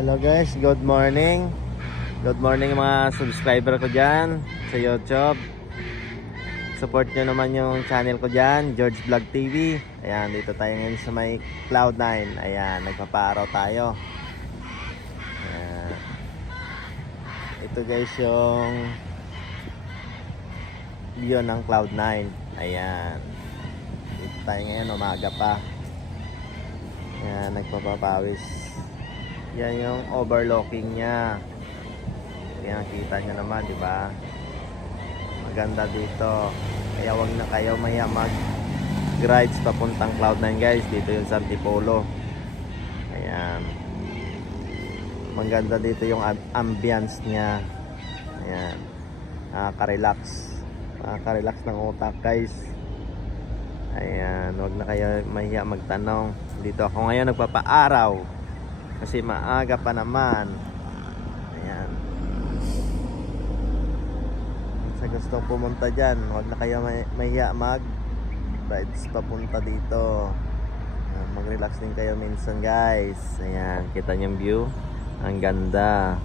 Hello guys, good morning. Good morning mga subscriber ko dyan sa YouTube. Support nyo naman yung channel ko dyan, George Vlog TV. Ayan, dito tayo ngayon sa may Cloud9. Ayan, nagpapaaraw tayo. Ayan. Ito guys yung view ng Cloud9. Ayan. Dito tayo ngayon, umaga pa. Ayan, nagpapapawis. Yan yung overlooking niya. Yan, kita nyo naman, di ba? Maganda dito. Kaya wag na kayo maya mag-rides papuntang Cloud9 guys. Dito yung San Tipolo. Ayan. Maganda dito yung ambience niya. Ayan. Nakaka-relax. Nakaka-relax ng utak guys. Ayan. Wag na kayo mahiya magtanong. Dito ako ngayon nagpapaaraw. Kasi maaga pa naman. Ayan. Sa gustong pumunta dyan, huwag na kayo mahiya mag-rides papunta dito. Mag-relax din kayo minsan guys. Ayan, kita niyo yung view. Ang ganda.